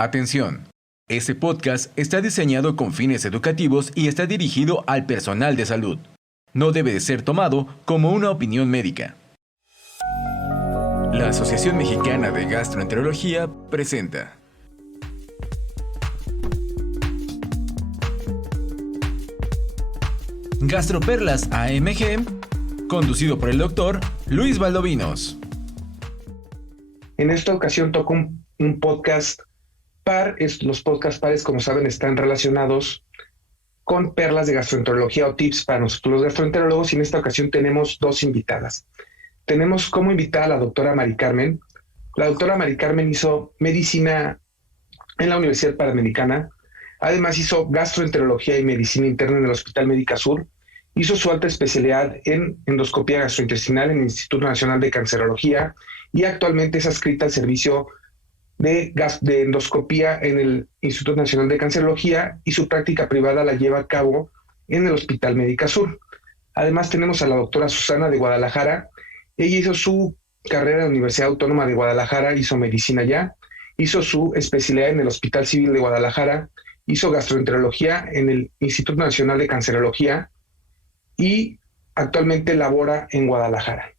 Atención. Este podcast está diseñado con fines educativos y está dirigido al personal de salud. No debe de ser tomado como una opinión médica. La Asociación Mexicana de Gastroenterología presenta. Gastroperlas AMG, conducido por el doctor Luis Valdovinos. En esta ocasión toco un podcast par. Los podcast pares, como saben, están relacionados con perlas de gastroenterología o tips para nosotros los gastroenterólogos, y en esta ocasión tenemos dos invitadas. Tenemos como invitada a la doctora Mari Carmen. La doctora Mari Carmen hizo medicina en la Universidad Panamericana. Además hizo gastroenterología y medicina interna en el Hospital Médica Sur. Hizo su alta especialidad en endoscopía gastrointestinal en el Instituto Nacional de Cancerología y actualmente es adscrita al servicio de endoscopía en el Instituto Nacional de Cancerología, y su práctica privada la lleva a cabo en el Hospital Médica Sur. Además tenemos a la doctora Susana de Guadalajara. Ella hizo su carrera en la Universidad Autónoma de Guadalajara, hizo medicina allá, hizo su especialidad en el Hospital Civil de Guadalajara, hizo gastroenterología en el Instituto Nacional de Cancerología y actualmente labora en Guadalajara.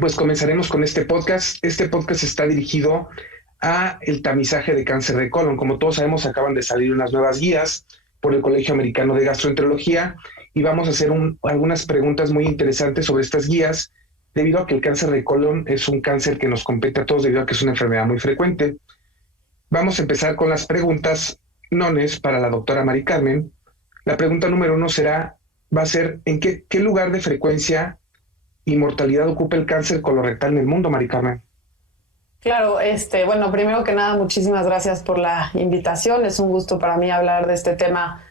Pues comenzaremos con este podcast. Este podcast está dirigido a el tamizaje de cáncer de colon. Como todos sabemos, acaban de salir unas nuevas guías por el Colegio Americano de Gastroenterología y vamos a hacer algunas preguntas muy interesantes sobre estas guías, debido a que el cáncer de colon es un cáncer que nos compete a todos, debido a que es una enfermedad muy frecuente. Vamos a empezar con las preguntas nones para la doctora Mari Carmen. La pregunta número 1 va a ser: ¿en qué lugar de frecuencia y mortalidad ocupa el cáncer colorectal en el mundo, Mari Carmen? Claro, bueno, primero que nada, muchísimas gracias por la invitación. Es un gusto para mí hablar de este tema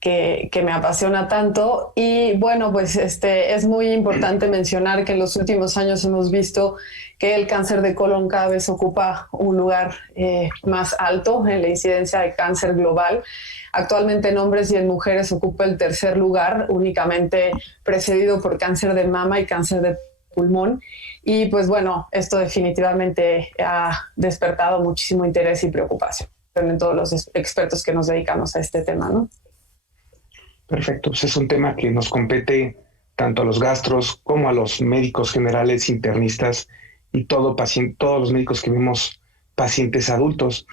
que me apasiona tanto. Y bueno, pues es muy importante mencionar que en los últimos años hemos visto que el cáncer de colon cada vez ocupa un lugar más alto en la incidencia de cáncer global. Actualmente en hombres y en mujeres ocupa el tercer lugar, únicamente precedido por cáncer de mama y cáncer de pulmón. Y pues bueno, esto definitivamente ha despertado muchísimo interés y preocupación en todos los expertos que nos dedicamos a este tema, ¿no? Perfecto, pues es un tema que nos compete tanto a los gastros como a los médicos generales, internistas y todos los médicos que vemos pacientes adultos.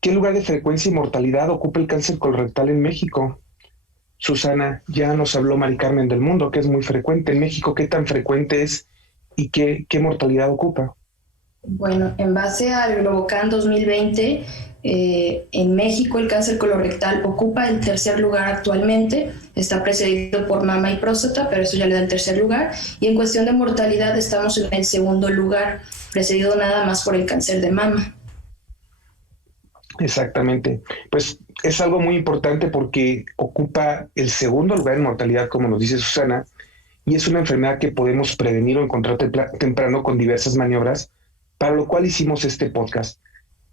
¿Qué lugar de frecuencia y mortalidad ocupa el cáncer colorectal en México? Susana, ya nos habló Mari Carmen del mundo, que es muy frecuente. En México, ¿qué tan frecuente es y qué mortalidad ocupa? Bueno, en base al Globocan 2020, en México el cáncer colorectal ocupa el tercer lugar actualmente. Está precedido por mama y próstata, pero eso ya le da el tercer lugar. Y en cuestión de mortalidad estamos en el segundo lugar, precedido nada más por el cáncer de mama. Exactamente. Pues es algo muy importante porque ocupa el segundo lugar en mortalidad, como nos dice Susana, y es una enfermedad que podemos prevenir o encontrar temprano con diversas maniobras, para lo cual hicimos este podcast.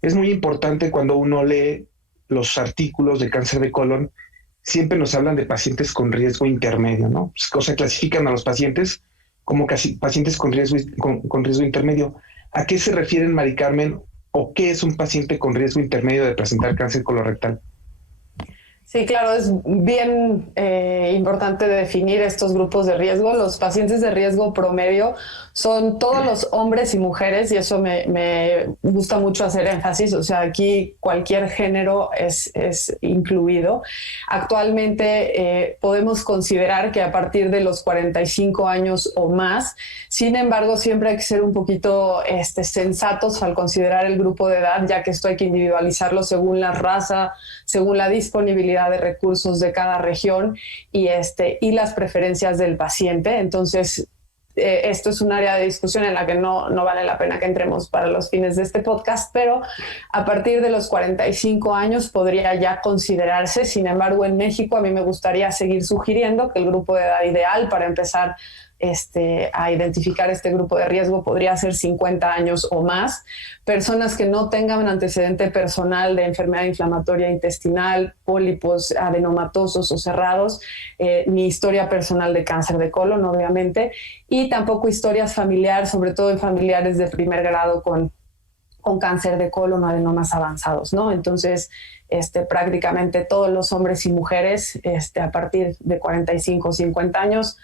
Es muy importante cuando uno lee los artículos de cáncer de colon, siempre nos hablan de pacientes con riesgo intermedio, ¿no? O sea, clasifican a los pacientes como pacientes con riesgo intermedio. ¿A qué se refieren, Mari Carmen? ¿O qué es un paciente con riesgo intermedio de presentar cáncer colorectal? Sí, claro, es bien importante definir estos grupos de riesgo. Los pacientes de riesgo promedio son todos los hombres y mujeres, y eso me gusta mucho hacer énfasis. O sea, aquí cualquier género es incluido. Actualmente podemos considerar que a partir de los 45 años o más. Sin embargo, siempre hay que ser un poquito sensatos al considerar el grupo de edad, ya que esto hay que individualizarlo según la raza, según la disponibilidad de recursos de cada región y las preferencias del paciente. Entonces, esto es un área de discusión en la que no vale la pena que entremos para los fines de este podcast, pero a partir de los 45 años podría ya considerarse. Sin embargo, en México a mí me gustaría seguir sugiriendo que el grupo de edad ideal para empezar a identificar este grupo de riesgo podría ser 50 años o más. Personas que no tengan antecedente personal de enfermedad inflamatoria intestinal, pólipos adenomatosos o cerrados, ni historia personal de cáncer de colon, obviamente, y tampoco historias familiares, sobre todo en familiares de primer grado con con cáncer de colon o adenomas avanzados, ¿no? Entonces, prácticamente todos los hombres y mujeres a partir de 45 o 50 años,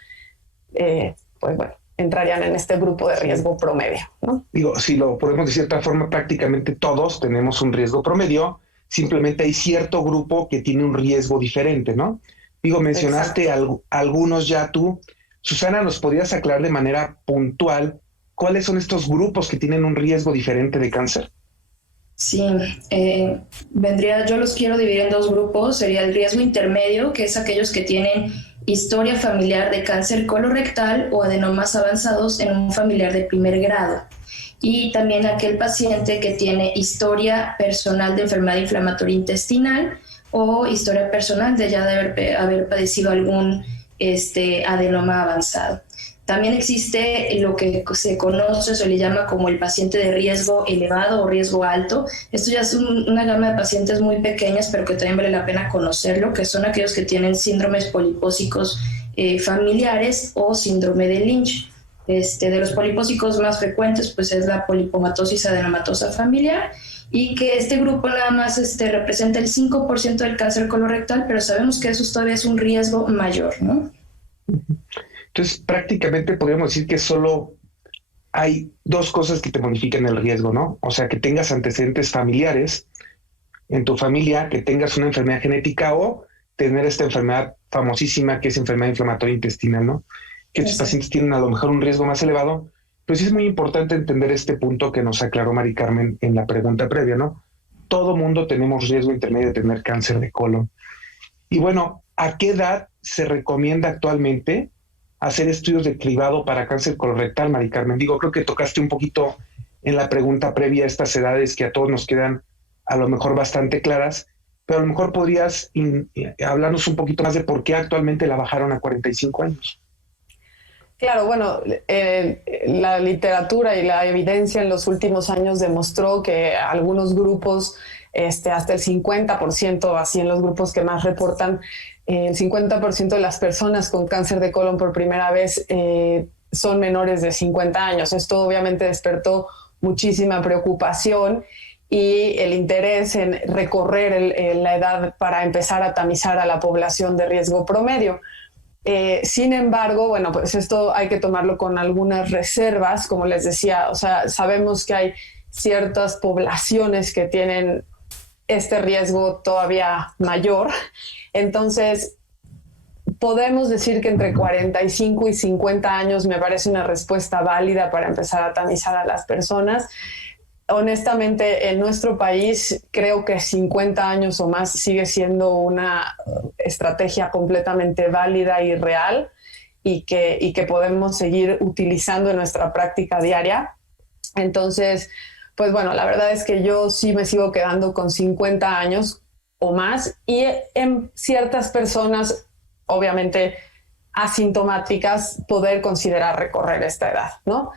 pues bueno, entrarían en este grupo de riesgo promedio, ¿no? Digo, si lo podemos decir de otra forma, prácticamente todos tenemos un riesgo promedio, simplemente hay cierto grupo que tiene un riesgo diferente, ¿no? Digo, mencionaste algunos ya tú. Susana, ¿nos podrías aclarar de manera puntual cuáles son estos grupos que tienen un riesgo diferente de cáncer? Sí, yo los quiero dividir en dos grupos. Sería el riesgo intermedio, que es aquellos que tienen historia familiar de cáncer colorectal o adenomas avanzados en un familiar de primer grado. Y también aquel paciente que tiene historia personal de enfermedad inflamatoria intestinal o historia personal de ya de haber padecido algún adenoma avanzado. También existe lo que se conoce, se le llama como el paciente de riesgo elevado o riesgo alto. Esto ya es una gama de pacientes muy pequeñas, pero que también vale la pena conocerlo, que son aquellos que tienen síndromes polipósicos familiares o síndrome de Lynch. De los polipósicos más frecuentes, pues es la polipomatosis adenomatosa familiar, y que este grupo nada más representa el 5% del cáncer colorectal, pero sabemos que eso todavía es un riesgo mayor, ¿no? Entonces, prácticamente podríamos decir que solo hay dos cosas que te modifican el riesgo, ¿no? O sea, que tengas antecedentes familiares en tu familia, que tengas una enfermedad genética o tener esta enfermedad famosísima que es enfermedad inflamatoria intestinal, ¿no? Que estos pacientes tienen a lo mejor un riesgo más elevado. Pues es muy importante entender este punto que nos aclaró Mari Carmen en la pregunta previa, ¿no? Todo mundo tenemos riesgo intermedio de tener cáncer de colon. Y bueno, ¿a qué edad se recomienda actualmente hacer estudios de cribado para cáncer colorectal, Mari Carmen? Digo, creo que tocaste un poquito en la pregunta previa estas edades que a todos nos quedan a lo mejor bastante claras, pero a lo mejor podrías hablarnos un poquito más de por qué actualmente la bajaron a 45 años. Claro, bueno, la literatura y la evidencia en los últimos años demostró que algunos grupos, hasta el 50%, así en los grupos que más reportan, el 50% de las personas con cáncer de colon por primera vez son menores de 50 años. Esto obviamente despertó muchísima preocupación y el interés en recorrer la edad para empezar a tamizar a la población de riesgo promedio. Sin embargo, bueno, pues esto hay que tomarlo con algunas reservas, como les decía. O sea, sabemos que hay ciertas poblaciones que tienen este riesgo todavía mayor. Entonces, podemos decir que entre 45 y 50 años me parece una respuesta válida para empezar a tamizar a las personas. Honestamente, en nuestro país creo que 50 años o más sigue siendo una estrategia completamente válida y real y que podemos seguir utilizando en nuestra práctica diaria. Entonces, pues bueno, la verdad es que yo sí me sigo quedando con 50 años o más, y en ciertas personas, obviamente asintomáticas, poder considerar recorrer esta edad, ¿no?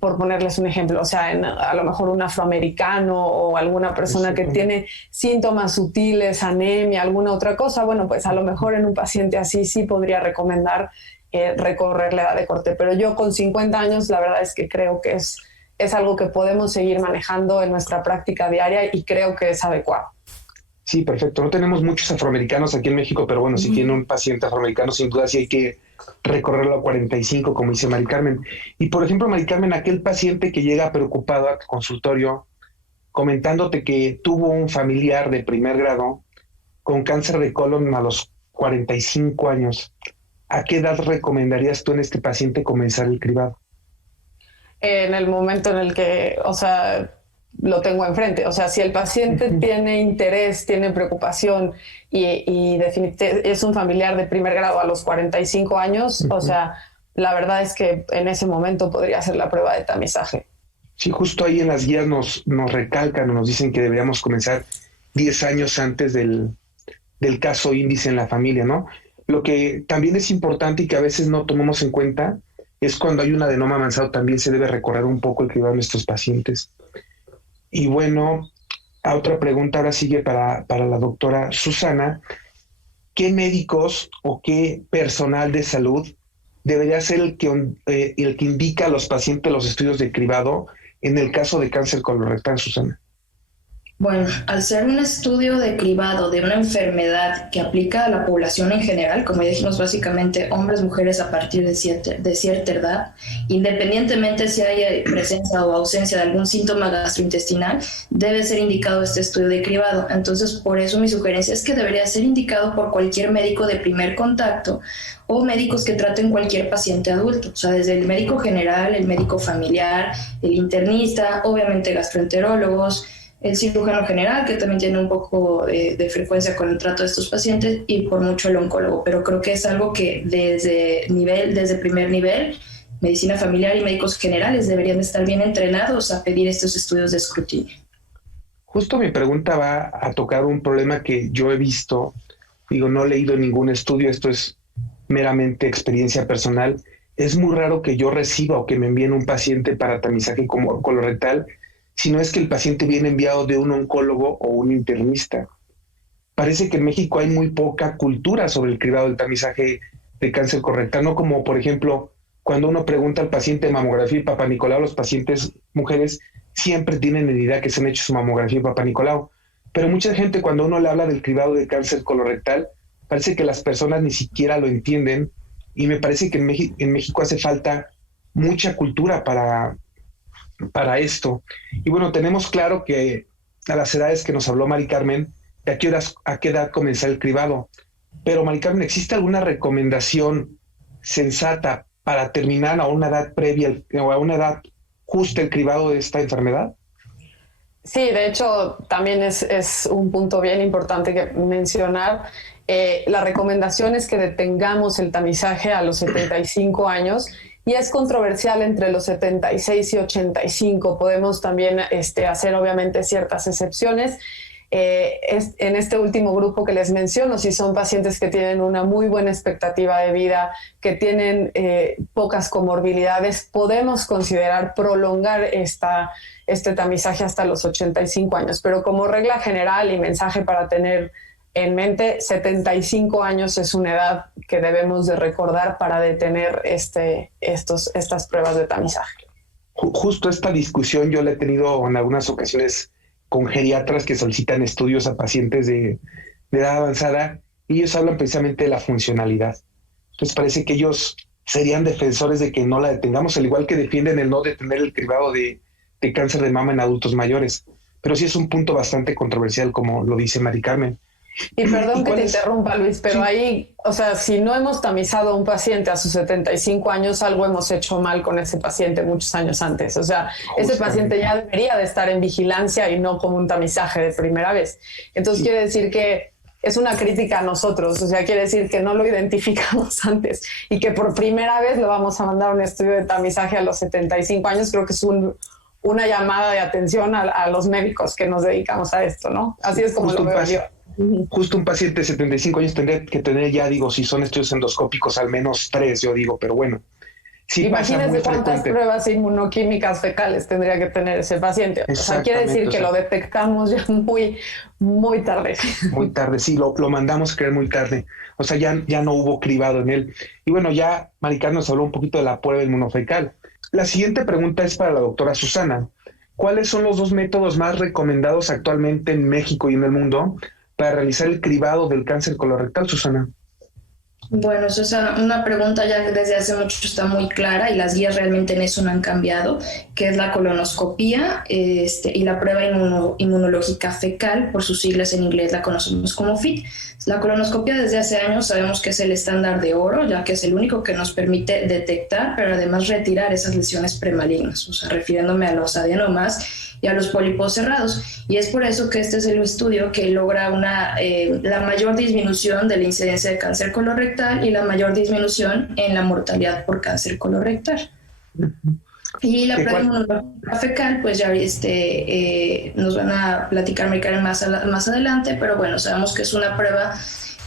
Por ponerles un ejemplo, o sea, a lo mejor un afroamericano o alguna persona que tiene síntomas sutiles, anemia, alguna otra cosa, bueno, pues a lo mejor en un paciente así sí podría recomendar recorrer la edad de corte, pero yo con 50 años la verdad es que creo que es algo que podemos seguir manejando en nuestra práctica diaria y creo que es adecuado. Sí, perfecto. No tenemos muchos afroamericanos aquí en México, pero bueno, si tiene un paciente afroamericano, sin duda sí hay que recorrerlo a 45, como dice Mari Carmen. Y por ejemplo, Mari Carmen, aquel paciente que llega preocupado a tu consultorio comentándote que tuvo un familiar de primer grado con cáncer de colon a los 45 años, ¿a qué edad recomendarías tú en este paciente comenzar el cribado? En el momento en el que, o sea, lo tengo enfrente. O sea, si el paciente tiene interés, tiene preocupación y definitivamente es un familiar de primer grado a los 45 años, o sea, la verdad es que en ese momento podría hacer la prueba de tamizaje. Sí, justo ahí en las guías nos recalcan o nos dicen que deberíamos comenzar 10 años antes del caso índice en la familia, ¿no? Lo que también es importante y que a veces no tomamos en cuenta es cuando hay un adenoma avanzado, también se debe recorrer un poco el cribado de nuestros pacientes. Y bueno, a otra pregunta ahora sigue para la doctora Susana. ¿Qué médicos o qué personal de salud debería ser el que indica a los pacientes los estudios de cribado en el caso de cáncer colorectal, Susana? Bueno, al ser un estudio de cribado de una enfermedad que aplica a la población en general, como ya dijimos, básicamente hombres, mujeres a partir de cierta edad, independientemente si hay presencia o ausencia de algún síntoma gastrointestinal, debe ser indicado este estudio de cribado. Entonces, por eso mi sugerencia es que debería ser indicado por cualquier médico de primer contacto o médicos que traten cualquier paciente adulto, o sea, desde el médico general, el médico familiar, el internista, obviamente gastroenterólogos, el cirujano general, que también tiene un poco de frecuencia con el trato de estos pacientes, y por mucho el oncólogo. Pero creo que es algo que desde primer nivel, medicina familiar y médicos generales deberían estar bien entrenados a pedir estos estudios de escrutinio. Justo mi pregunta va a tocar un problema que yo he visto, no he leído ningún estudio, esto es meramente experiencia personal. Es muy raro que yo reciba o que me envíen un paciente para tamizaje colorectal, si no es que el paciente viene enviado de un oncólogo o un internista. Parece que en México hay muy poca cultura sobre el cribado del tamizaje de cáncer colorectal, no como, por ejemplo, cuando uno pregunta al paciente de mamografía y Papá Nicolau, los pacientes mujeres siempre tienen en idea que se han hecho su mamografía y Papá Nicolau. Pero mucha gente, cuando uno le habla del cribado de cáncer colorectal, parece que las personas ni siquiera lo entienden, y me parece que en México hace falta mucha cultura para esto. Y bueno, tenemos claro que a las edades que nos habló Mari Carmen, a qué edad comenzar el cribado. Pero Mari Carmen, ¿existe alguna recomendación sensata para terminar a una edad previa o a una edad justa el cribado de esta enfermedad? Sí, de hecho, también es un punto bien importante que mencionar. La recomendación es que detengamos el tamizaje a los 75 años, y es controversial entre los 76 y 85. Podemos también hacer obviamente ciertas excepciones. En este último grupo que les menciono, si son pacientes que tienen una muy buena expectativa de vida, que tienen pocas comorbilidades, podemos considerar prolongar este tamizaje hasta los 85 años. Pero como regla general y mensaje para tener en mente, 75 años es una edad que debemos de recordar para detener estas pruebas de tamizaje. Justo esta discusión yo la he tenido en algunas ocasiones con geriatras que solicitan estudios a pacientes de edad avanzada, y ellos hablan precisamente de la funcionalidad. Entonces parece que ellos serían defensores de que no la detengamos, al igual que defienden el no detener el cribado de cáncer de mama en adultos mayores. Pero sí es un punto bastante controversial, como lo dice Mari Carmen. Y perdón que te interrumpa, Luis, pero sí, ahí, o sea, si no hemos tamizado a un paciente a sus 75 años, algo hemos hecho mal con ese paciente muchos años antes. O sea, ese paciente ya debería de estar en vigilancia y no como un tamizaje de primera vez. Entonces, quiere decir que es una crítica a nosotros, o sea, quiere decir que no lo identificamos antes y que por primera vez lo vamos a mandar a un estudio de tamizaje a los 75 años. Creo que es una llamada de atención a los médicos que nos dedicamos a esto, ¿no? Así es como lo veo yo. Justo un paciente de 75 años tendría que tener ya, si son estudios endoscópicos, al menos 3, yo digo, pero bueno. Sí, imagínense cuántas pruebas inmunoquímicas fecales tendría que tener ese paciente. O sea, quiere decir que lo detectamos ya muy, muy tarde. Muy tarde, sí, lo mandamos a creer muy tarde. O sea, ya no hubo cribado en él. Y bueno, ya Mari Carmen nos habló un poquito de la prueba inmunofecal. La siguiente pregunta es para la doctora Susana. ¿Cuáles son los 2 métodos más recomendados actualmente en México y en el mundo para realizar el cribado del cáncer colorectal, Susana? Bueno, eso es una pregunta ya que desde hace mucho está muy clara, y las guías realmente en eso no han cambiado, que es la colonoscopía y la prueba inmunológica fecal, por sus siglas en inglés la conocemos como FIT. La colonoscopia desde hace años sabemos que es el estándar de oro, ya que es el único que nos permite detectar, pero además retirar esas lesiones premalignas, o sea, refiriéndome a los adenomas y a los pólipos cerrados. Y es por eso que este es el estudio que logra la mayor disminución de la incidencia de cáncer colorectal y la mayor disminución en la mortalidad por cáncer colorectal. Y la prueba inmunológica fecal, pues ya nos van a platicar más adelante, pero bueno, sabemos que es una prueba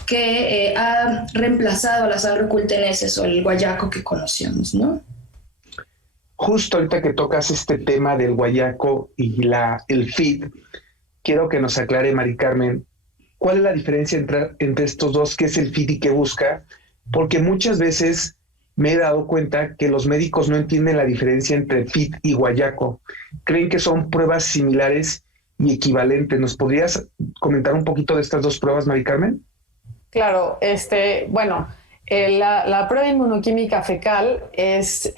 que ha reemplazado a la sangre oculteneses o el guayaco que conocíamos, ¿no? Justo ahorita que tocas este tema del guayaco y el FIT, quiero que nos aclare, Mari Carmen, ¿cuál es la diferencia entre estos dos? ¿Qué es el FIT y qué busca? Porque muchas veces me he dado cuenta que los médicos no entienden la diferencia entre FIT y guayaco. Creen que son pruebas similares y equivalentes. ¿Nos podrías comentar un poquito de estas dos pruebas, Mari Carmen? Claro, bueno, la prueba inmunoquímica fecal es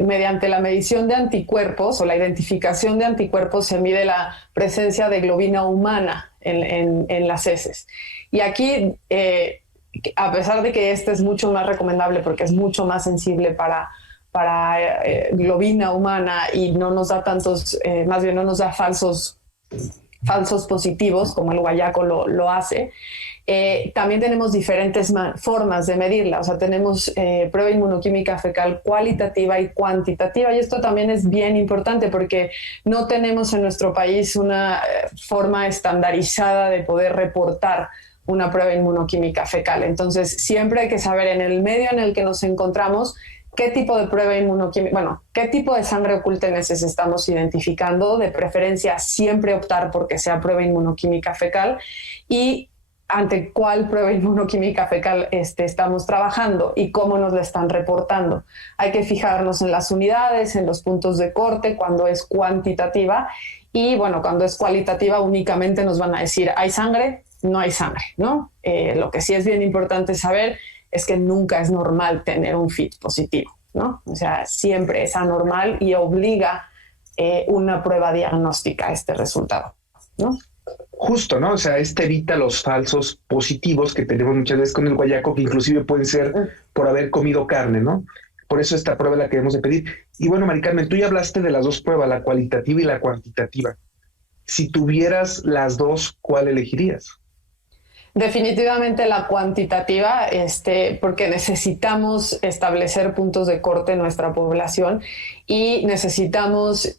mediante la medición de anticuerpos o la identificación de anticuerpos se mide la presencia de globina humana en las heces. Y aquí, a pesar de que este es mucho más recomendable porque es mucho más sensible para globina humana y no nos da más bien no nos da falsos positivos como el guayaco lo hace, también tenemos diferentes formas de medirla. O sea, tenemos prueba inmunoquímica fecal cualitativa y cuantitativa, y esto también es bien importante porque no tenemos en nuestro país una forma estandarizada de poder reportar una prueba inmunoquímica fecal. Entonces, siempre hay que saber en el medio en el que nos encontramos qué tipo de prueba inmunoquímica, qué tipo de sangre oculta en heces estamos identificando. De preferencia, siempre optar porque sea prueba inmunoquímica fecal y ante cuál prueba inmunoquímica fecal estamos trabajando y cómo nos la están reportando. Hay que fijarnos en las unidades, en los puntos de corte cuando es cuantitativa, y bueno, cuando es cualitativa únicamente nos van a decir ¿hay sangre? No hay sangre, ¿no? Lo que sí es bien importante saber es que nunca es normal tener un FIT positivo, ¿no? O sea, siempre es anormal y obliga una prueba diagnóstica a este resultado, ¿no? Justo, ¿no? O sea, evita los falsos positivos que tenemos muchas veces con el guayaco, que inclusive pueden ser por haber comido carne, ¿no? Por eso esta prueba la que debemos de pedir. Y bueno, Mari Carmen, tú ya hablaste de las dos pruebas, la cualitativa y la cuantitativa. Si tuvieras las dos, ¿cuál elegirías? Definitivamente la cuantitativa, porque necesitamos establecer puntos de corte en nuestra población y necesitamos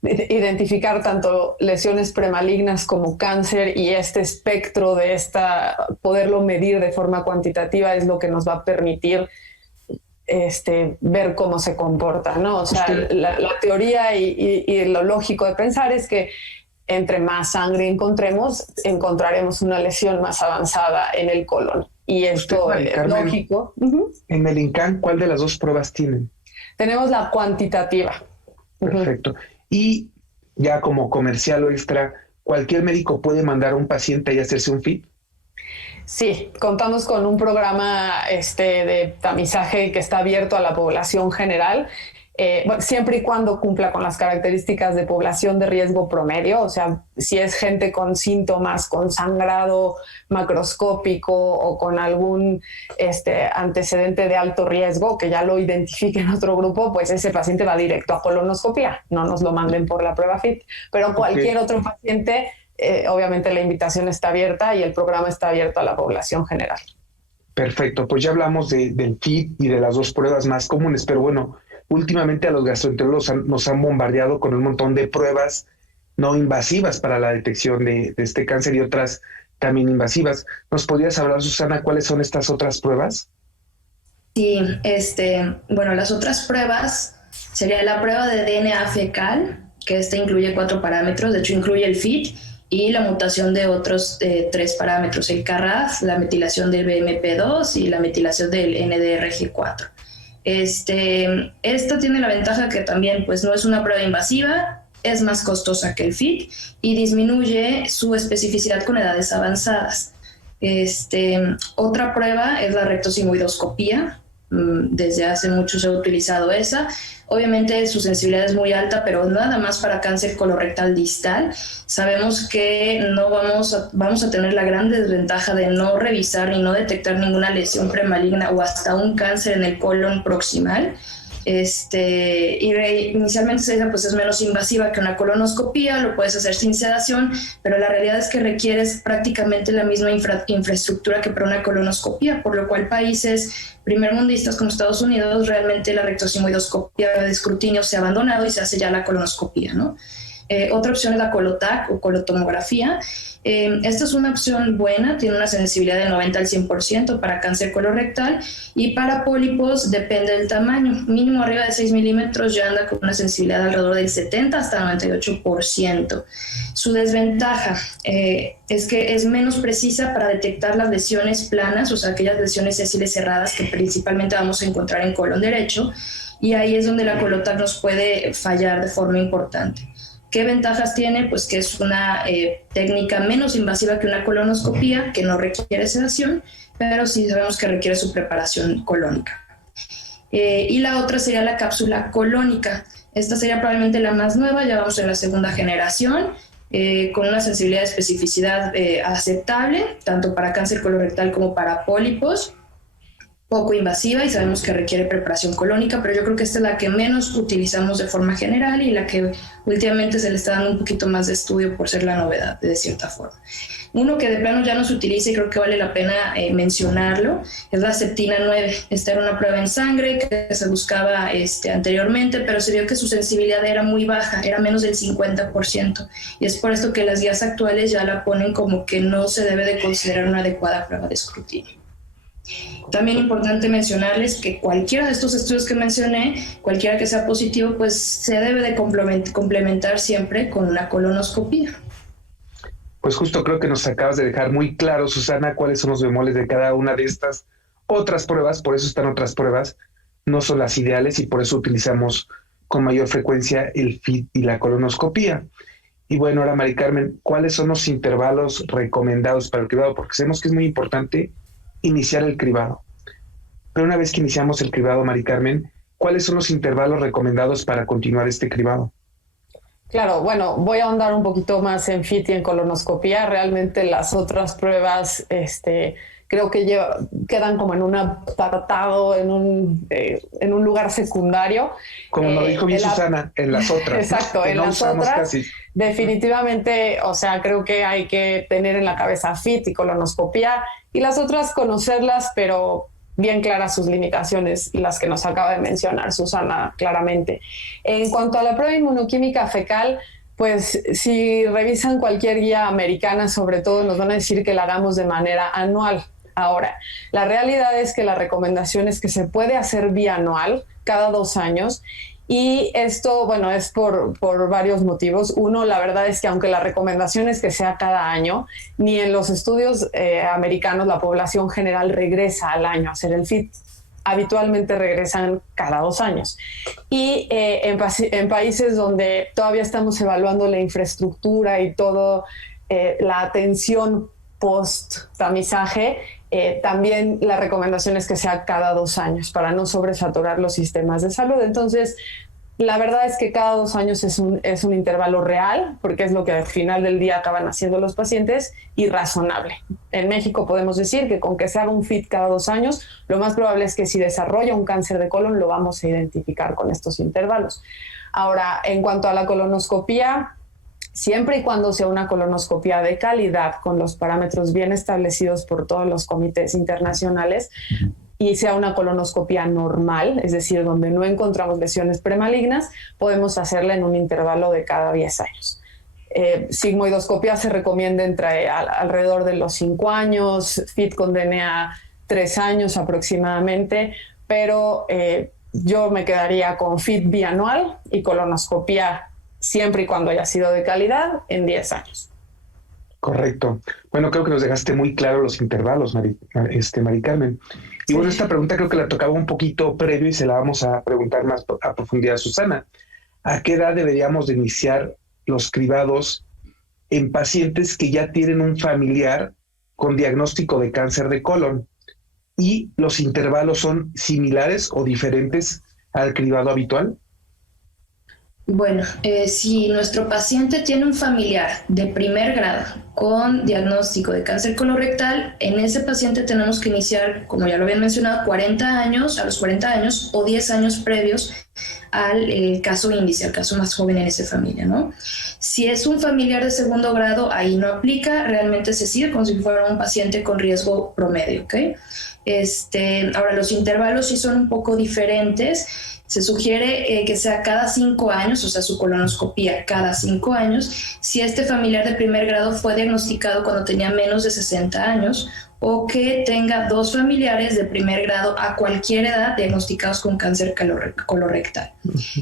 identificar tanto lesiones premalignas como cáncer, y este espectro de poderlo medir de forma cuantitativa es lo que nos va a permitir ver cómo se comporta, ¿no? O sea, la teoría y lo lógico de pensar es que entre más sangre encontraremos una lesión más avanzada en el colon. Y esto es lógico. En el INCAN, ¿cuál de las dos pruebas tienen? Tenemos la cuantitativa. Perfecto. Y ya como comercial o extra, ¿cualquier médico puede mandar a un paciente y hacerse un FIT? Sí, contamos con un programa de tamizaje que está abierto a la población general, siempre y cuando cumpla con las características de población de riesgo promedio. O sea, si es gente con síntomas, con sangrado macroscópico o con algún antecedente de alto riesgo que ya lo identifique en otro grupo, pues ese paciente va directo a colonoscopia, no nos lo manden por la prueba FIT. Pero cualquier otro paciente, obviamente la invitación está abierta y el programa está abierto a la población general. Perfecto, pues ya hablamos del FIT y de las dos pruebas más comunes, pero bueno, últimamente a los gastroenterólogos nos han bombardeado con un montón de pruebas no invasivas para la detección de este cáncer y otras también invasivas. ¿Nos podrías hablar, Susana, cuáles son estas otras pruebas? Sí, bueno, las otras pruebas sería la prueba de DNA fecal, que incluye 4 parámetros, de hecho incluye el FIT y la mutación de otros 3 parámetros, el KRAS, la metilación del BMP2 y la metilación del NDRG4. Esta tiene la ventaja que también pues no es una prueba invasiva, es más costosa que el FIT y disminuye su especificidad con edades avanzadas. Otra prueba es la rectosigmoidoscopía. Desde hace mucho se ha utilizado esa. Obviamente su sensibilidad es muy alta, pero nada más para cáncer colorectal distal. Sabemos que no vamos a tener la gran desventaja de no revisar ni no detectar ninguna lesión premaligna o hasta un cáncer en el colon proximal. Inicialmente se dice pues es menos invasiva que una colonoscopía, lo puedes hacer sin sedación, pero la realidad es que requieres prácticamente la misma infraestructura que para una colonoscopía, por lo cual países primermundistas como Estados Unidos realmente la rectosigmoidoscopía de escrutinio se ha abandonado y se hace ya la colonoscopía, ¿no? Otra opción es la Colotac o colotomografía. Esta es una opción buena, tiene una sensibilidad del 90 al 100% para cáncer colorectal, y para pólipos depende del tamaño. Mínimo arriba de 6 milímetros ya anda con una sensibilidad alrededor del 70 hasta 98%. Su desventaja es que es menos precisa para detectar las lesiones planas, o sea, aquellas lesiones sesiles cerradas que principalmente vamos a encontrar en colon derecho, y ahí es donde la Colotac nos puede fallar de forma importante. ¿Qué ventajas tiene? Pues que es una técnica menos invasiva que una colonoscopía, que no requiere sedación, pero sí sabemos que requiere su preparación colónica. Y la otra sería la cápsula colónica. Esta sería probablemente la más nueva, ya vamos en la segunda generación, con una sensibilidad de especificidad aceptable, tanto para cáncer colorectal como para pólipos, poco invasiva, y sabemos que requiere preparación colónica, pero yo creo que esta es la que menos utilizamos de forma general y la que últimamente se le está dando un poquito más de estudio por ser la novedad, de cierta forma. Uno que de plano ya no se utiliza y creo que vale la pena mencionarlo es la septina 9. Esta era una prueba en sangre que se buscaba anteriormente, pero se vio que su sensibilidad era muy baja, era menos del 50%, y es por esto que las guías actuales ya la ponen como que no se debe de considerar una adecuada prueba de escrutinio. También importante mencionarles que cualquiera de estos estudios que mencioné, cualquiera que sea positivo, pues se debe de complementar siempre con una colonoscopía. Pues justo creo que nos acabas de dejar muy claro, Susana, cuáles son los bemoles de cada una de estas otras pruebas. Por eso están otras pruebas, no son las ideales, y por eso utilizamos con mayor frecuencia el FIT y la colonoscopía. Y bueno, ahora, Mari Carmen, ¿cuáles son los intervalos recomendados para el cribado? Porque sabemos que es muy importante iniciar el cribado. Pero una vez que iniciamos el cribado, Mari Carmen, ¿cuáles son los intervalos recomendados para continuar este cribado? Claro, bueno, voy a ahondar un poquito más en FIT y en colonoscopía. Realmente las otras pruebas creo que quedan como en un apartado, en un lugar secundario. Como lo dijo bien Susana, en las otras. Exacto, ¿no? en no las otras. Casi. Definitivamente, o sea, creo que hay que tener en la cabeza FIT y colonoscopía, y las otras conocerlas, pero bien claras sus limitaciones, las que nos acaba de mencionar Susana claramente. En cuanto a la prueba inmunoquímica fecal, pues si revisan cualquier guía americana, sobre todo, nos van a decir que la hagamos de manera anual. Ahora, la realidad es que la recomendación es que se puede hacer bianual, cada 2 años, y esto, bueno, es por varios motivos. Uno, la verdad es que aunque la recomendación es que sea cada año, ni en los estudios americanos la población general regresa al año a hacer el FIT. Habitualmente regresan cada 2 años. Y en países donde todavía estamos evaluando la infraestructura y todo, la atención post-tamizaje, también la recomendación es que sea cada 2 años para no sobresaturar los sistemas de salud. Entonces, la verdad es que cada 2 años es un intervalo real, porque es lo que al final del día acaban haciendo los pacientes, y razonable. En México podemos decir que con que se haga un FIT cada 2 años, lo más probable es que si desarrolla un cáncer de colon lo vamos a identificar con estos intervalos. Ahora, en cuanto a la colonoscopía, siempre y cuando sea una colonoscopía de calidad, con los parámetros bien establecidos por todos los comités internacionales, y sea una colonoscopía normal, es decir, donde no encontramos lesiones premalignas, podemos hacerla en un intervalo de cada 10 años. Sigmoidoscopía se recomienda alrededor de los 5 años, FIT con DNA 3 años aproximadamente, pero yo me quedaría con FIT bianual y colonoscopía siempre y cuando haya sido de calidad en 10 años. Correcto. Bueno, creo que nos dejaste muy claro los intervalos, Mari Carmen. Y bueno, esta pregunta creo que la tocaba un poquito previo y se la vamos a preguntar más a profundidad a Susana. ¿A qué edad deberíamos de iniciar los cribados en pacientes que ya tienen un familiar con diagnóstico de cáncer de colon? ¿Y los intervalos son similares o diferentes al cribado habitual? Bueno, si nuestro paciente tiene un familiar de primer grado con diagnóstico de cáncer colorectal, en ese paciente tenemos que iniciar, como ya lo habían mencionado, a los 40 años o 10 años previos al caso índice, al caso más joven en esa familia, ¿no? Si es un familiar de segundo grado, ahí no aplica, realmente se sigue como si fuera un paciente con riesgo promedio, ¿ok? Ahora, los intervalos sí son un poco diferentes. Se sugiere que sea cada 5 años, o sea, su colonoscopía cada 5 años, si este familiar de primer grado fue diagnosticado cuando tenía menos de 60 años o que tenga 2 familiares de primer grado a cualquier edad diagnosticados con cáncer colorectal.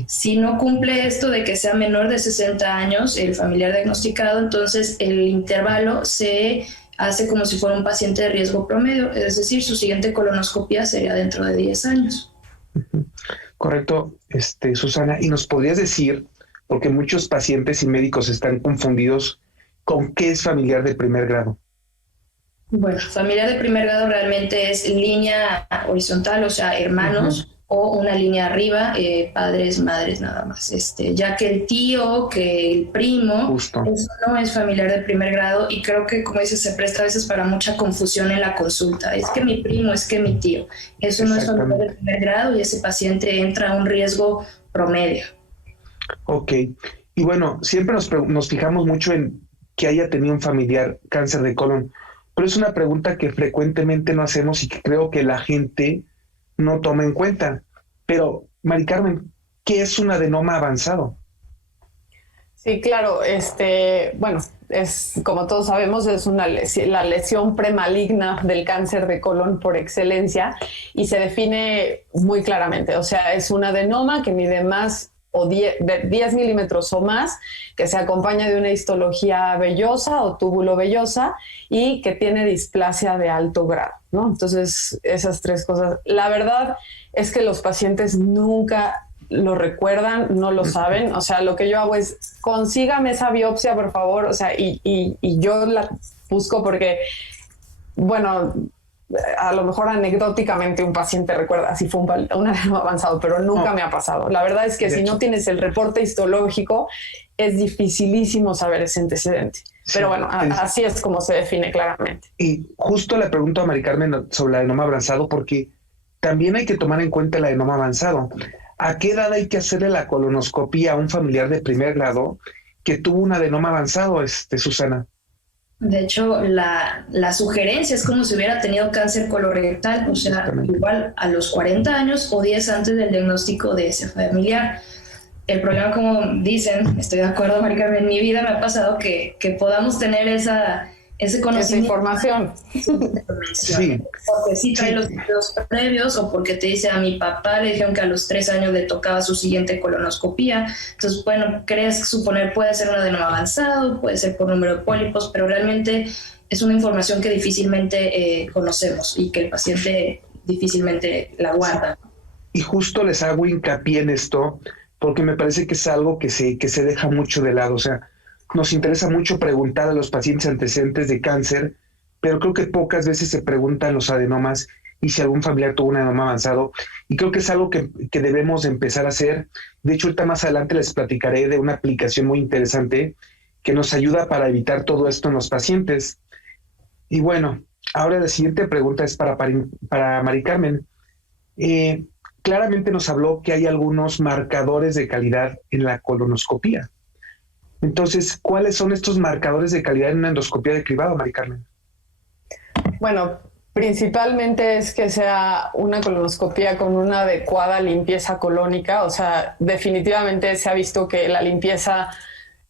Si no cumple esto de que sea menor de 60 años el familiar diagnosticado, entonces el intervalo se hace como si fuera un paciente de riesgo promedio, es decir, su siguiente colonoscopia sería dentro de 10 años. Correcto, Susana. ¿Y nos podrías decir, porque muchos pacientes y médicos están confundidos, con qué es familiar de primer grado? Bueno, familiar de primer grado realmente es línea horizontal, o sea, hermanos, o una línea arriba, padres, madres, nada más. Ya que el tío, que el primo, Justo. Eso no es familiar de primer grado, y creo que, como dices, se presta a veces para mucha confusión en la consulta. Es que mi primo, es que mi tío. Eso no es familiar de primer grado y ese paciente entra a un riesgo promedio. Ok. Y bueno, siempre nos fijamos mucho en que haya tenido un familiar cáncer de colon, pero es una pregunta que frecuentemente no hacemos y que creo que la gente no toma en cuenta. Pero, Mari Carmen, ¿qué es un adenoma avanzado? Sí, claro. Bueno, es, como todos sabemos, es la lesión premaligna del cáncer de colon por excelencia y se define muy claramente. O sea, es un adenoma que mide más de 10 milímetros o más, que se acompaña de una histología vellosa o túbulo vellosa y que tiene displasia de alto grado, ¿no? Entonces, esas 3 cosas. La verdad es que los pacientes nunca lo recuerdan, no lo saben. O sea, lo que yo hago es, consígame esa biopsia, por favor. O sea, y yo la busco porque, bueno, a lo mejor anecdóticamente un paciente recuerda si fue un adenoma avanzado, pero nunca me ha pasado. La verdad es que si no tienes el reporte histológico, es dificilísimo saber ese antecedente. Sí, pero bueno, así es como se define claramente. Y justo le pregunto a Mari Carmen sobre el adenoma avanzado, porque también hay que tomar en cuenta el adenoma avanzado. ¿A qué edad hay que hacerle la colonoscopía a un familiar de primer grado que tuvo un adenoma avanzado, Susana? De hecho, la sugerencia es como si hubiera tenido cáncer colorectal, o sea, igual a los 40 años o 10 antes del diagnóstico de ese familiar. El problema, como dicen, estoy de acuerdo, Mari Carmen, en mi vida me ha pasado que podamos tener ese conocimiento. Esa información. Sí. Porque sí trae los estudios previos o porque te dice, a mi papá le dijeron que a los 3 años le tocaba su siguiente colonoscopía. Entonces, bueno, crees suponer puede ser un adenoma avanzado, puede ser por número de pólipos, pero realmente es una información que difícilmente conocemos y que el paciente difícilmente la guarda. Y justo les hago hincapié en esto porque me parece que es algo que se deja mucho de lado. O sea, nos interesa mucho preguntar a los pacientes antecedentes de cáncer, pero creo que pocas veces se preguntan los adenomas y si algún familiar tuvo un adenoma avanzado. Y creo que es algo que debemos empezar a hacer. De hecho, ahorita más adelante les platicaré de una aplicación muy interesante que nos ayuda para evitar todo esto en los pacientes. Y bueno, ahora la siguiente pregunta es para Mari Carmen. Claramente nos habló que hay algunos marcadores de calidad en la colonoscopía. Entonces, ¿cuáles son estos marcadores de calidad en una endoscopía de cribado, Mari Carmen? Bueno, principalmente es que sea una colonoscopía con una adecuada limpieza colónica. O sea, definitivamente se ha visto que la limpieza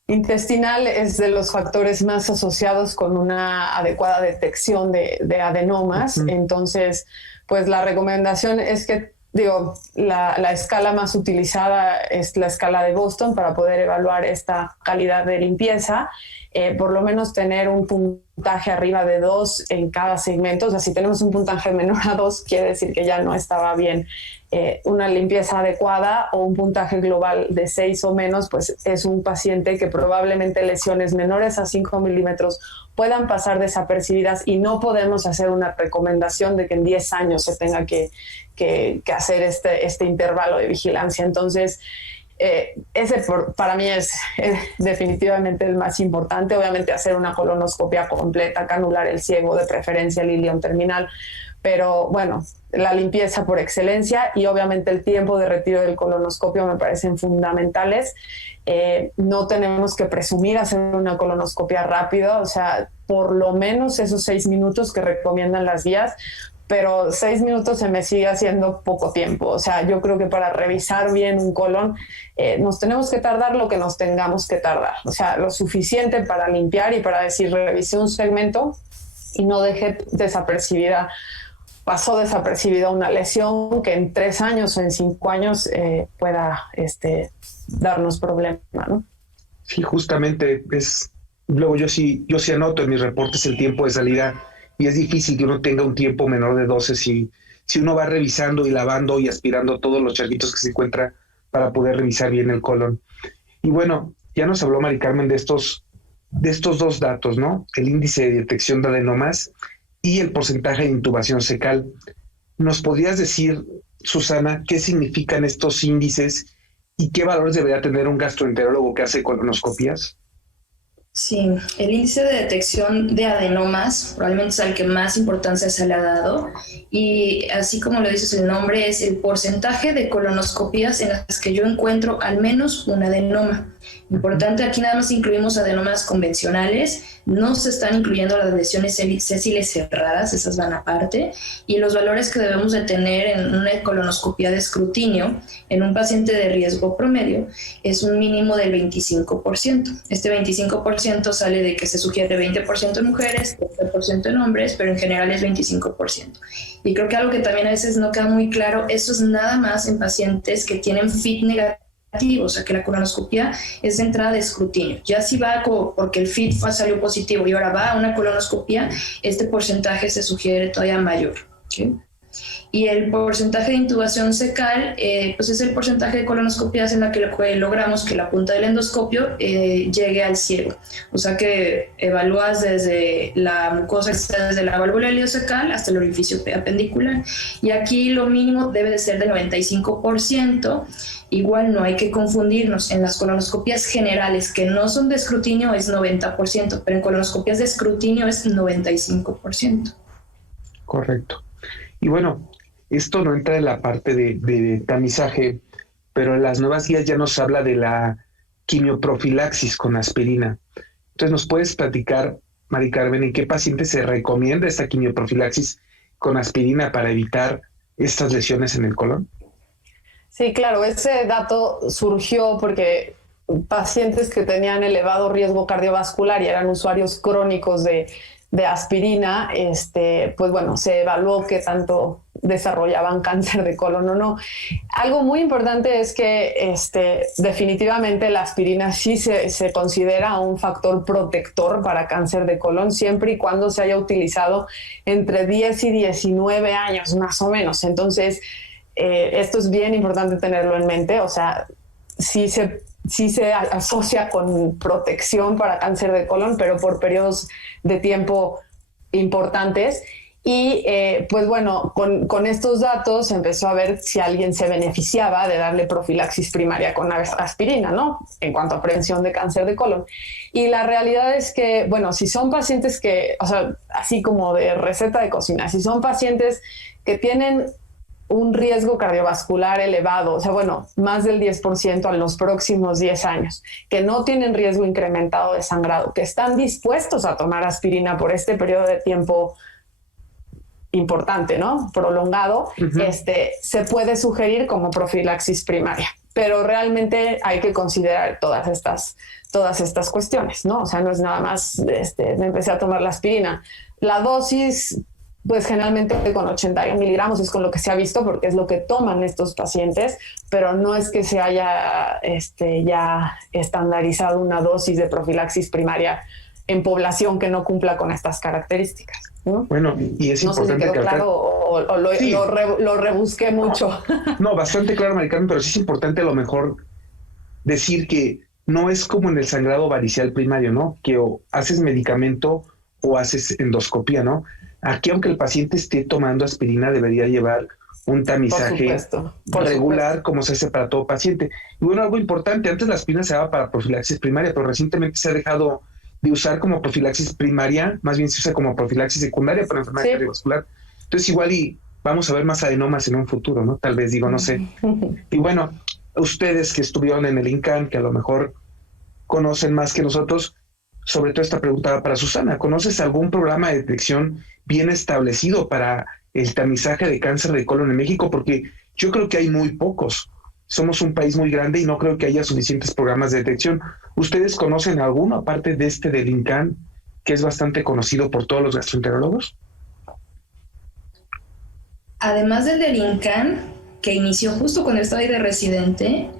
intestinal es de los factores más asociados con una adecuada detección de adenomas. Entonces, pues la recomendación es que, la escala más utilizada es la escala de Boston para poder evaluar esta calidad de limpieza. Por lo menos tener un puntaje arriba de 2 en cada segmento. O sea, si tenemos un puntaje menor a 2, quiere decir que ya no estaba bien. Una limpieza adecuada o un puntaje global de 6 o menos, pues es un paciente que probablemente lesiones menores a 5 milímetros puedan pasar desapercibidas y no podemos hacer una recomendación de que en 10 años se tenga que hacer este intervalo de vigilancia. Entonces, ese para mí es definitivamente el más importante. Obviamente hacer una colonoscopia completa, canular el ciego, de preferencia el ilion terminal, pero bueno, la limpieza por excelencia y obviamente el tiempo de retiro del colonoscopio me parecen fundamentales. No tenemos que presumir hacer una colonoscopia rápida, o sea, por lo menos esos 6 minutos que recomiendan las guías, pero 6 minutos se me sigue haciendo poco tiempo. O sea, yo creo que para revisar bien un colon nos tenemos que tardar lo que nos tengamos que tardar. O sea, lo suficiente para limpiar y para decir, revisé un segmento y no dejé pasó desapercibida una lesión que en 3 años o en 5 años pueda darnos problema, ¿no? Sí, justamente luego yo sí anoto en mis reportes el tiempo de salida y es difícil que uno tenga un tiempo menor de 12 si uno va revisando y lavando y aspirando todos los charquitos que se encuentra para poder revisar bien el colon. Y bueno, ya nos habló Mari Carmen de estos 2 datos, ¿no? El índice de detección de adenomas y el porcentaje de intubación fecal. ¿Nos podrías decir, Susana, qué significan estos índices y qué valores debería tener un gastroenterólogo que hace colonoscopías? Sí, el índice de detección de adenomas probablemente es al que más importancia se le ha dado y así como lo dices el nombre, es el porcentaje de colonoscopías en las que yo encuentro al menos un adenoma. Importante, aquí nada más incluimos adenomas convencionales, no se están incluyendo las lesiones sésiles cerradas, esas van aparte, y los valores que debemos de tener en una colonoscopía de escrutinio en un paciente de riesgo promedio es un mínimo del 25%. Este 25% sale de que se sugiere 20% en mujeres, 30% en hombres, pero en general es 25%. Y creo que algo que también a veces no queda muy claro, eso es nada más en pacientes que tienen FIT negativo, o sea que la colonoscopia es de entrada de escrutinio. Ya si va porque el FIT salió positivo y ahora va a una colonoscopia, este porcentaje se sugiere todavía mayor, ¿sí? Y el porcentaje de intubación fecal, pues es el porcentaje de colonoscopías en la que logramos que la punta del endoscopio llegue al ciego. O sea que evalúas desde la mucosa, desde la válvula ileocecal hasta el orificio apendicular. Y aquí lo mínimo debe de ser del 95%. Igual no hay que confundirnos, en las colonoscopías generales que no son de escrutinio es 90%, pero en colonoscopías de escrutinio es 95%. Correcto. Y bueno, esto no entra en la parte de tamizaje, pero en las nuevas guías ya nos habla de la quimioprofilaxis con aspirina. Entonces, ¿nos puedes platicar, Mari Carmen, en qué pacientes se recomienda esta quimioprofilaxis con aspirina para evitar estas lesiones en el colon? Sí, claro, ese dato surgió porque pacientes que tenían elevado riesgo cardiovascular y eran usuarios crónicos de aspirina, pues bueno, se evaluó qué tanto desarrollaban cáncer de colon o no. Algo muy importante es que definitivamente la aspirina sí se considera un factor protector para cáncer de colon siempre y cuando se haya utilizado entre 10 y 19 años más o menos. Entonces, esto es bien importante tenerlo en mente. O sea, sí se asocia con protección para cáncer de colon, pero por periodos de tiempo importantes. Y pues bueno, con estos datos empezó a ver si alguien se beneficiaba de darle profilaxis primaria con aspirina, ¿no? En cuanto a prevención de cáncer de colon. Y la realidad es que, bueno, si son pacientes que, o sea, así como de receta de cocina, si son pacientes que tienen un riesgo cardiovascular elevado, o sea, bueno, más del 10% en los próximos 10 años, que no tienen riesgo incrementado de sangrado, que están dispuestos a tomar aspirina por este periodo de tiempo importante, ¿no? Prolongado, se puede sugerir como profilaxis primaria, pero realmente hay que considerar todas estas cuestiones, ¿no? O sea, no es nada más, me empecé a tomar la aspirina. La dosis, pues generalmente con 80 miligramos es con lo que se ha visto porque es lo que toman estos pacientes, pero no es que se haya ya estandarizado una dosis de profilaxis primaria en población que no cumpla con estas características, ¿no? Bueno, y es importante... No sé si quedó claro o sí. lo rebusqué mucho. No, bastante claro, Mari Carmen, pero sí es importante a lo mejor decir que no es como en el sangrado varicial primario, ¿no? Que o haces medicamento o haces endoscopía, ¿no? Aquí, aunque el paciente esté tomando aspirina, debería llevar un tamizaje regular, como se hace para todo paciente. Y bueno, algo importante, antes la aspirina se daba para profilaxis primaria, pero recientemente se ha dejado de usar como profilaxis primaria, más bien se usa como profilaxis secundaria para enfermedad cardiovascular. Entonces igual y vamos a ver más adenomas en un futuro, ¿no? Tal vez, digo, no sé. Y bueno, ustedes que estuvieron en el INCAN, que a lo mejor conocen más que nosotros, sobre todo esta pregunta para Susana, ¿conoces algún programa de detección bien establecido para el tamizaje de cáncer de colon en México? Porque yo creo que hay muy pocos. Somos un país muy grande y no creo que haya suficientes programas de detección. ¿Ustedes conocen alguno, aparte de este del INCAN, que es bastante conocido por todos los gastroenterólogos? Además del INCAN, que inició justo cuando estaba ahí de residente,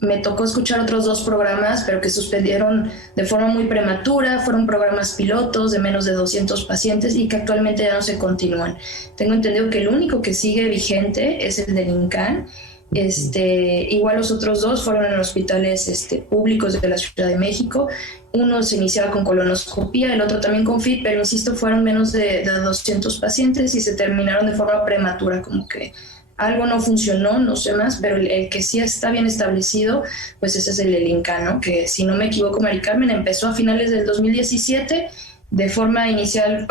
me tocó escuchar otros 2 programas, pero que suspendieron de forma muy prematura. Fueron programas pilotos de menos de 200 pacientes y que actualmente ya no se continúan. Tengo entendido que el único que sigue vigente es el del INCAN. Igual los otros 2 fueron en hospitales públicos de la Ciudad de México. Uno se iniciaba con colonoscopía, el otro también con FIT, pero insisto, fueron menos de 200 pacientes y se terminaron de forma prematura, como que algo no funcionó, no sé más, pero el que sí está bien establecido, pues ese es el INCAN, ¿no? Que si no me equivoco, Mari Carmen, empezó a finales del 2017 de forma inicial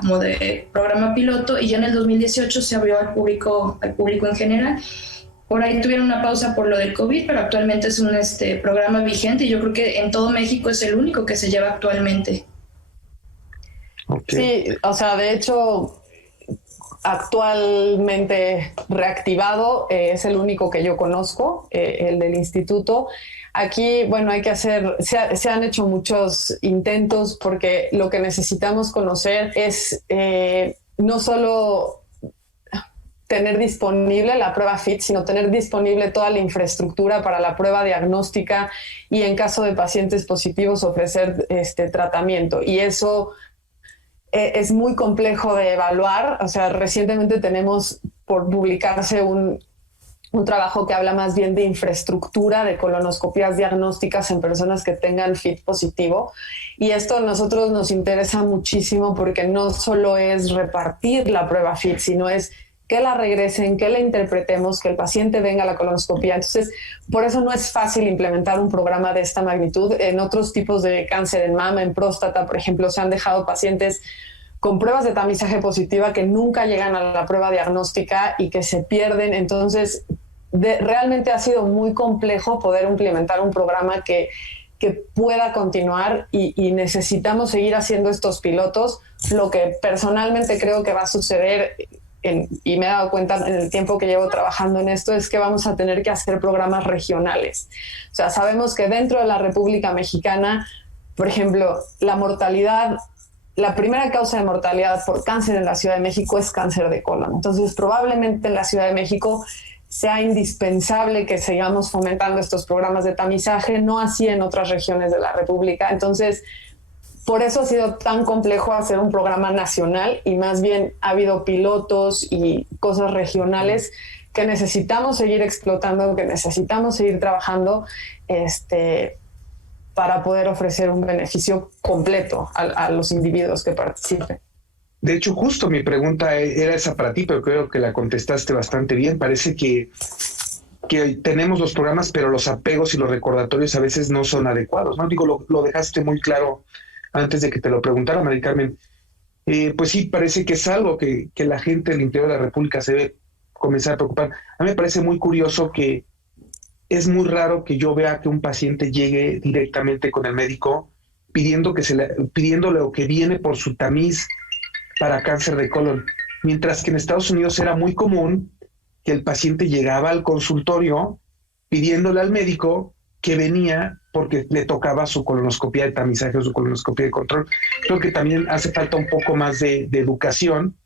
como de programa piloto, y ya en el 2018 se abrió al público en general. Por ahí tuvieron una pausa por lo del COVID, pero actualmente es un programa vigente y yo creo que en todo México es el único que se lleva actualmente. Okay. Sí, o sea, de hecho, actualmente reactivado es el único que yo conozco, el del instituto. Aquí, bueno, se han hecho muchos intentos porque lo que necesitamos conocer es no solo tener disponible la prueba FIT, sino tener disponible toda la infraestructura para la prueba diagnóstica y en caso de pacientes positivos ofrecer tratamiento. Y eso es muy complejo de evaluar. O sea, recientemente tenemos por publicarse un trabajo que habla más bien de infraestructura de colonoscopías diagnósticas en personas que tengan FIT positivo. Y esto a nosotros nos interesa muchísimo porque no solo es repartir la prueba FIT, sino es que la regresen, que la interpretemos, que el paciente venga a la colonoscopía. Entonces, por eso no es fácil implementar un programa de esta magnitud. En otros tipos de cáncer en mama, en próstata, por ejemplo, se han dejado pacientes con pruebas de tamizaje positiva que nunca llegan a la prueba diagnóstica y que se pierden. Entonces, realmente ha sido muy complejo poder implementar un programa que pueda continuar y necesitamos seguir haciendo estos pilotos. Lo que personalmente creo que va a suceder, y me he dado cuenta en el tiempo que llevo trabajando en esto, es que vamos a tener que hacer programas regionales. O sea, sabemos que dentro de la República Mexicana, por ejemplo, la primera causa de mortalidad por cáncer en la Ciudad de México es cáncer de colon. Entonces, probablemente en la Ciudad de México sea indispensable que sigamos fomentando estos programas de tamizaje, no así en otras regiones de la República. Entonces, por eso ha sido tan complejo hacer un programa nacional y más bien ha habido pilotos y cosas regionales que necesitamos seguir explotando, que necesitamos seguir trabajando para poder ofrecer un beneficio completo a los individuos que participen. De hecho, justo mi pregunta era esa para ti, pero creo que la contestaste bastante bien. Parece que tenemos los programas, pero los apegos y los recordatorios a veces no son adecuados, ¿no? Digo, lo dejaste muy claro antes de que te lo preguntara, Mari Carmen. Pues sí, parece que es algo que la gente del interior de la República se debe comenzar a preocupar. A mí me parece muy curioso que es muy raro que yo vea que un paciente llegue directamente con el médico pidiéndole o que viene por su tamiz para cáncer de colon, mientras que en Estados Unidos era muy común que el paciente llegaba al consultorio pidiéndole al médico que venía porque le tocaba su colonoscopía de tamizaje o su colonoscopía de control. Creo que también hace falta un poco más de educación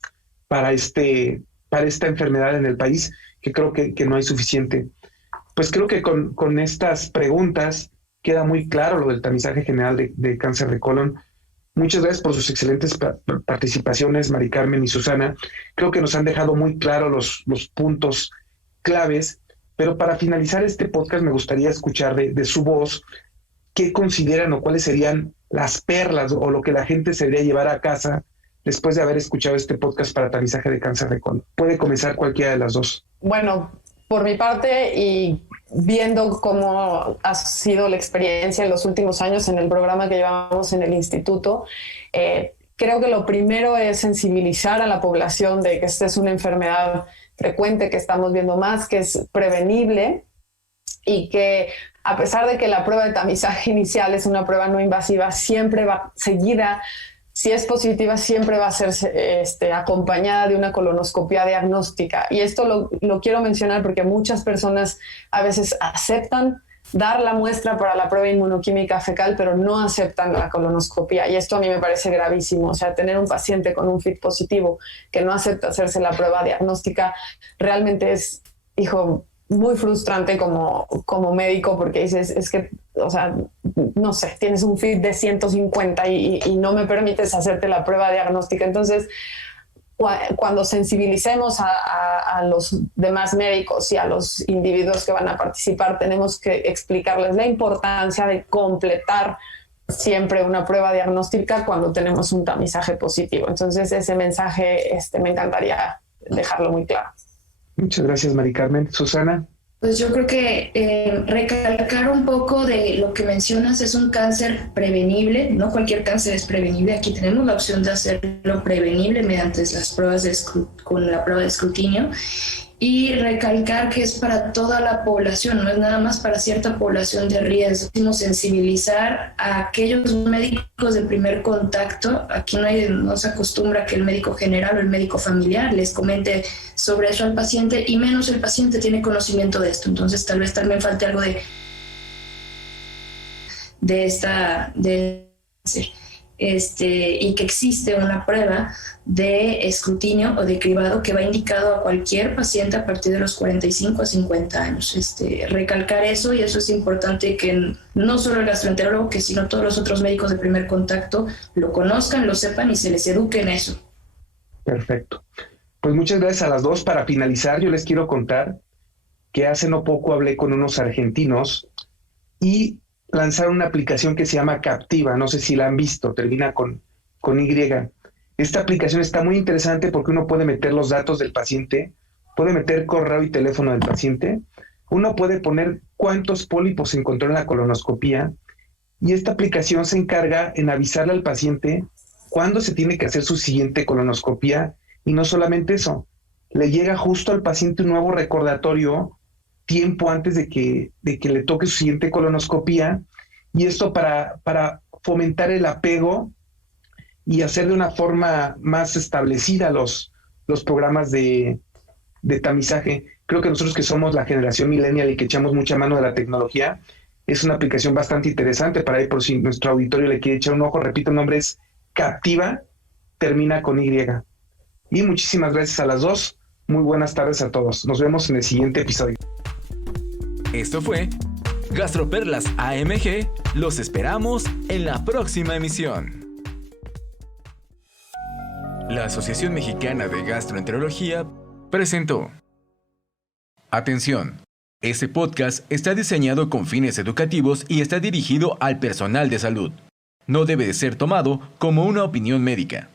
para esta enfermedad en el país, que creo que no hay suficiente. Pues creo que con estas preguntas queda muy claro lo del tamizaje general de cáncer de colon. Muchas gracias por sus excelentes participaciones, Mari Carmen y Susana. Creo que nos han dejado muy claros los puntos claves, pero para finalizar este podcast me gustaría escuchar de su voz qué consideran o cuáles serían las perlas o lo que la gente se debería llevar a casa después de haber escuchado este podcast para tamizaje de cáncer de colon. Puede comenzar cualquiera de las dos. Bueno, por mi parte, y viendo cómo ha sido la experiencia en los últimos años en el programa que llevamos en el instituto, creo que lo primero es sensibilizar a la población de que esta es una enfermedad frecuente que estamos viendo más, que es prevenible y que a pesar de que la prueba de tamizaje inicial es una prueba no invasiva, siempre va seguida si es positiva, siempre va a ser acompañada de una colonoscopia diagnóstica. Y esto lo quiero mencionar porque muchas personas a veces aceptan dar la muestra para la prueba inmunoquímica fecal, pero no aceptan la colonoscopia. Y esto a mí me parece gravísimo. O sea, tener un paciente con un FIT positivo que no acepta hacerse la prueba diagnóstica realmente es, muy frustrante como médico, porque dices, es que, o sea, no sé, tienes un FIT de 150 y no me permites hacerte la prueba diagnóstica. Entonces, cuando sensibilicemos a los demás médicos y a los individuos que van a participar, tenemos que explicarles la importancia de completar siempre una prueba diagnóstica cuando tenemos un tamizaje positivo. Entonces, ese mensaje me encantaría dejarlo muy claro. Muchas gracias, Mari Carmen. Susana. Pues yo creo que recalcar un poco de lo que mencionas, es un cáncer prevenible, no cualquier cáncer es prevenible, aquí tenemos la opción de hacerlo prevenible mediante las pruebas con la prueba de escrutinio, y recalcar que es para toda la población, no es nada más para cierta población de riesgo. Sensibilizar a aquellos médicos de primer contacto. Aquí no se acostumbra que el médico general o el médico familiar les comente sobre eso al paciente, y menos el paciente tiene conocimiento de esto. Entonces tal vez también falte algo y que existe una prueba de escrutinio o de cribado que va indicado a cualquier paciente a partir de los 45 a 50 años. Recalcar eso, y eso es importante que no solo el gastroenterólogo, que sino todos los otros médicos de primer contacto lo conozcan, lo sepan y se les eduque en eso. Perfecto. Pues muchas gracias a las dos. Para finalizar, yo les quiero contar que hace no poco hablé con unos argentinos y lanzaron una aplicación que se llama Captiva. No sé si la han visto, termina con Y. Esta aplicación está muy interesante porque uno puede meter los datos del paciente, puede meter correo y teléfono del paciente, uno puede poner cuántos pólipos se encontró en la colonoscopía, y esta aplicación se encarga en avisarle al paciente cuándo se tiene que hacer su siguiente colonoscopía. Y no solamente eso, le llega justo al paciente un nuevo recordatorio tiempo antes de que le toque su siguiente colonoscopía, y esto para fomentar el apego y hacer de una forma más establecida los programas de tamizaje. Creo que nosotros, que somos la generación millennial y que echamos mucha mano de la tecnología, es una aplicación bastante interesante para ir, por si nuestro auditorio le quiere echar un ojo. Repito, el nombre es Captiva, termina con Y. Y muchísimas gracias a las dos. Muy buenas tardes a todos. Nos vemos en el siguiente episodio. Esto fue Gastroperlas AMG. Los esperamos en la próxima emisión. La Asociación Mexicana de Gastroenterología presentó. Atención. Este podcast está diseñado con fines educativos y está dirigido al personal de salud. No debe de ser tomado como una opinión médica.